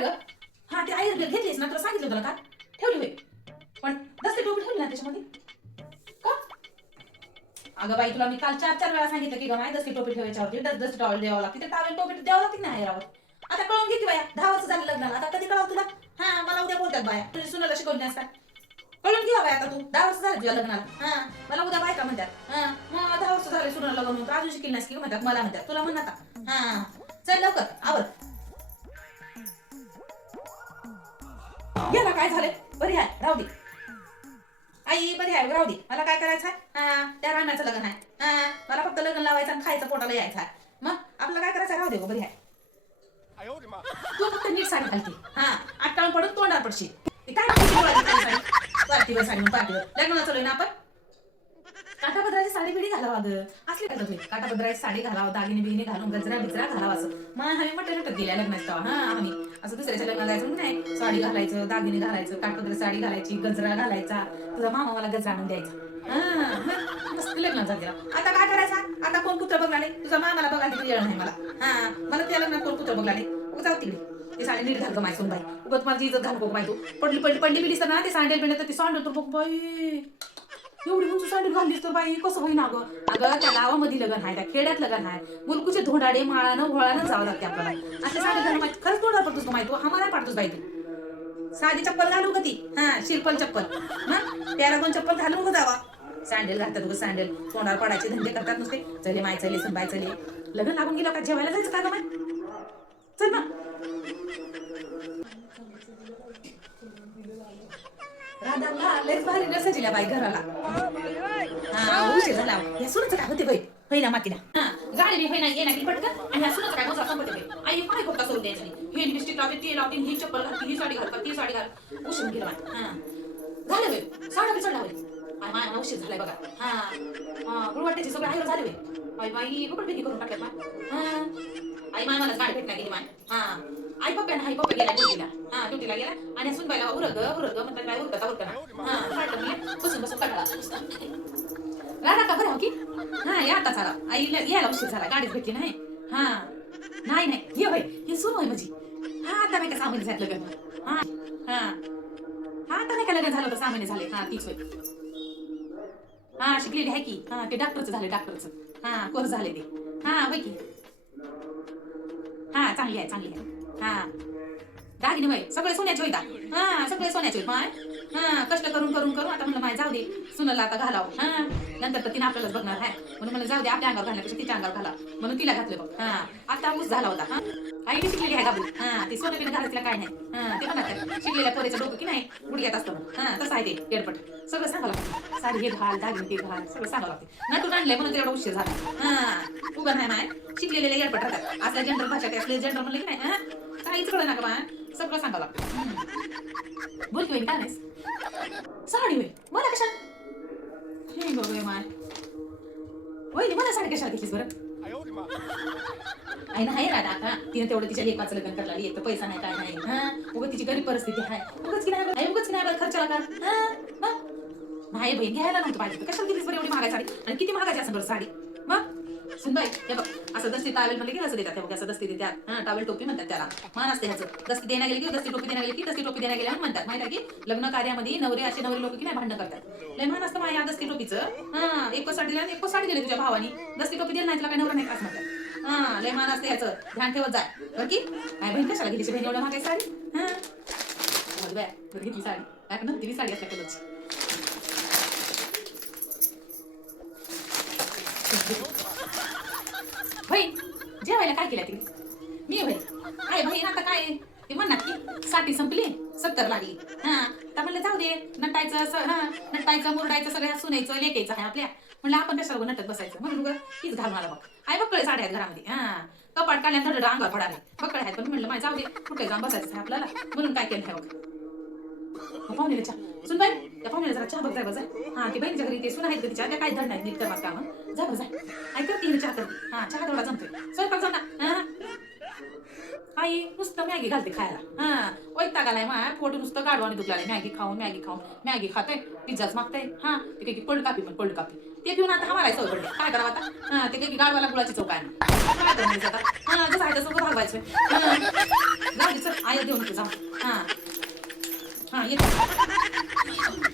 काय ग? हा ते आई घेतलीस ना, तुला सांगितलं तुला का ठेवली होय, पण दसती टोपी ठेवली ना त्याच्यामध्ये का? अगं बाई तुला मी काल 4 वेळा सांगितलं की ग माय दसती टोपी ठेवायच्यावरती दसती टॉवेल द्यावं लागते, टॉवेल टोपी द्यावं लागते ना यावर. आता कळून घे की बाया, 10 वर्ष झालं लग्नाला, आता कधी कळावं तुला? हा मला उद्या बोलतात बाया तुझी सुनाला शिकवली नाहीस का? कळून घे बाय, आता तू 10 वर्ष झाली तुझ्या लग्नाला, हा मला उद्या बायका म्हणतात हा मग 10 वर्ष झाले सुनाला लग्न म्हणून अजून शिकली नाहीस की म्हणतात, मला म्हणतात तुला म्हण आता. हा चल लवकर आवर. गेला काय झालंय? बरी आहे राहू दे आई, बरी आहे राहू दे. मला काय करायचं आहे? हा त्या रामाचं लग्न आहे, हा मला फक्त लग्न लावायचं आणि खायचं पोटाला यायचं आहे. मग आपलं काय करायचं? राहू दे बरी आहे. तू फक्त नीट साडी घालते, हा अटकाळून पडून तोंडावर पडशील. ते काय साडी पार्टीवर साडी पार्टीवर लग्नाला चालू ना आपण. काठापदराची साडी बिडी घालावं अगं, असली घालत नाही. काठापदराची साडी घालावं, दागिने बिगिने घालून गजरा बिजरा घालावं असं. मग आम्ही म्हटलं नटत गेल्या लग्नाच्या हा आम्ही असं दुसऱ्याच्या लग्नाला जायचं नाही. साडी घालायचं, दागिने घालायचं, काठापदर साडी घालायची, गजरा घालायचा, तुझा मामा मला गजरा आणून द्यायचा. हा मस्त लग्न झालं. आता काय करायचं? आता कोण कुत्र बघला नाही? तुझा मामाला बघायला तरी येणार नाही मला. हा मला त्या लग्नात कोण कुत्र बघला नाही. जाऊ तिकडे, ते साडी नीट घाल गं मायसून बाई, उगत माझी इज्जत घाल बघ बाई. तू पडली बिडीस ना ते सांडेल बिडे तर ती सांडेल तर बघ बाई, एवढी उंच साडी घाललीस तर बाई कसं होईना गं? अगं त्या गावामध्ये लग्न आहे, त्या खेड्यात लग्न आहे, मुलकुचे धोंडाडे माळानं घोळानं जावं लागते आपल्याला. असल्या साडी घालून माहिती खरंच तोंडावर पडतोस का माहिती? आम्हाला पाडतोस बाई तू. साधी चप्पल घालू का ती? हा शिरपल चप्पल, मग त्याला 2 चप्पल घालून का जावा? सँडल घालतात गं सँडल, तोंडावर पडायचे धंदे करतात नुसते. चले माय चले सुनबाई चले, लग्न लागून गेलं का जेवायला जायचं का गं माय? चल ना. राधाला लयच भारी न सजल्या बाई घराला. हा उशीर झाला. या सुनाचं काय होते बाई? होईना मातीला. हा गाडी बी होईना येणार की पटकन, आणि ह्या सुनाचं काय गोसा संपते बाई. आई काय कोपटा सोडून द्यायचं नाही. हे लिपस्टिक लावते, ते लावते, ही चप्पल घालते, ही साडी घालते, ती साडी घाल. उशीर गेला बाई. हा झालं बाई, साडा बी चढला बाई. आई माय उशीर झालाय बघा. हा हा गुळवाट्याची सगळं आईवर झाले बाई. आई बाई गुळपेटी करून टाकल्यात माय. हा आई माय मला गाडी भेटणार गेली माय. हा आई पप्पा गेला ड्युटीला. हा ड्युटीला गेला आणि सुनबाईला उरग म्हणतात बाई उरकता हा काढलं मी बसून काढला राडा का बरं हो की. हा या आता झाला आईला यायला उशीर झाला, गाडीच भेटली नाही. हा नाही ये बाई, हे सुन होय माझी. हा आता नाही का 6 महिने झाले लग्न. हा हा हा आता नाही का लग्न झालं तर 6 महिने झाले. हा तीच होय. हा शिकलेली आहे की. हा ते डॉक्टरचं झाले, डॉक्टरचं. हा कोर्स झाले ते. हा होय की. हा चांगली आहे. हा दागिने बाई सगळे सोन्याचे होता. हा सगळे सोन्याचे होत माय. हा कष्ट करून आता म्हणलं माय जाऊ दे सुनाला आता घालावं. हा नंतर तर तिने आपल्यालाच बघणार आहे म्हणून मला जाऊ दे, आपल्या अंगावर घालण्यापेक्षा तिच्या अंगावर घाला म्हणून तिला घातलं बघ. हा आता ऊस झाला होता. हा आई शिकलेली आहे गाबू. हा ती सोनं बिन घालायला काय नाही. हा ते म्हणतात शिकलेल्या पोरीचं डोकं की नाही गुडघ्यात असतं. हा तसं आहे ते एडपट. सगळं सांगावं लागतं. साडी हे घाल, दागिने ते घाल, सगळं सांगावं लागते. नटून आणलंय म्हणून तेवढा उशीर झाला. हा उगा नाही माय, शिकलेले एडपट राहतात. असल्या जेंडर भाषा असले जेंडर म्हणलं की नाही. हा काहीच कळलं ना का माय, सगळं सांगावं लागतं. बोल की काय नाहीस? साडी होय मला कशा हे बघूया माय. वहिनी मला साडी कशाला घेतलीस बरं? आई नाही राहत आता तिने तेवढं तिच्या लेकाचं लग्न करायला. एक तर पैसा नाही काय नाही. हा उगत तिची गरीब परिस्थिती आहे. उगच की नाही खर्चाला का? हा नाही बहीण घ्यायला नव्हतं पाहिजे. कशाला दिलीस बरं एवढी महागाई साडी? आणि किती महागाची असं बरं साडी? मग सुनबाई हे बघ असं दस्ती टावेल म्हणलं की असं देतात. हे बघ असं दस्ती देतात. हा टावेल टोपी म्हणतात त्याला. मान असते ह्याचं. दस्ती देण्या गेली की दस्ती टोपी देण्या गेली की दस्ती टोपी देण्या गेल्या म्हणतात. माहिती आहे की लग्न कार्यामध्ये नवरे लोक की नाही भांडणं करतात. लय मान असतं माझ्या दस्ती टोपीचं. हा एक साडी दिली एक साडी दिली तुझ्या भावानी, दस्ती टोपी दिली नाही तुला काय नवरा नाही असं म्हणतात. हा लय मान असते ह्याचं, ध्यान ठेवत जाय बरं की. काय बहीण कशाला गेली बहीण एवढ्या महागाई साडी? हा बरं घेतली साडी काय नव्हती ती साडी असल्या कलरची. बहीण जेवायला काय केलं तिने? मी बहीण आहे बहीण. आता काय ते म्हणणार की साठी संपली 70 लागली. हा तर म्हणलं जाऊ दे नटायचं मुरडायचं सगळ्या सुनायचं लेकायचं आहे आपल्या. म्हणलं आपण कशाला नटत बसायचं म्हणून हीच घालून आला बघ. आई बक्कळे साड्या आहेत घरामध्ये. हा कपाट काढल्यानंतर अंगावर पडाले बक्कळे आहेत. पण म्हणलं माय जाऊ दे कुठे जाऊन बसायचं आहे आपल्याला म्हणून काय केलं आहे बघ. पाहुण्याला चहा सुन बाई, त्या पाहुण्याला जरा चहा बघ जाय बघ. हा ती बहिणीच्या घरी ते सुन आहेत तिच्या त्या काही धड नाही नीट करणार काम. जा बघ जाय. आई करते चहा करते. हा चहा तेवढा जमतोय. स्वयंपाक जमना. हा आई नुसतं मॅगी घालते खायला. हा वैताग आलाय माय, पोट नुसतं गाडवाने दुखलाय. मॅगी खाऊन मॅगी खाते, पिझ्झाच मागताय. हा ते काही कोल्ड कॉफी ते पिऊन आता हमाराय सवय पडले. काय करावं आता? हा ते काही गाडवाला गुळाची चौक आहे. काय करायचं आता? हा जसं आहे तसं भागवायचं. आया घेऊन येते जाऊ. हा हा येते.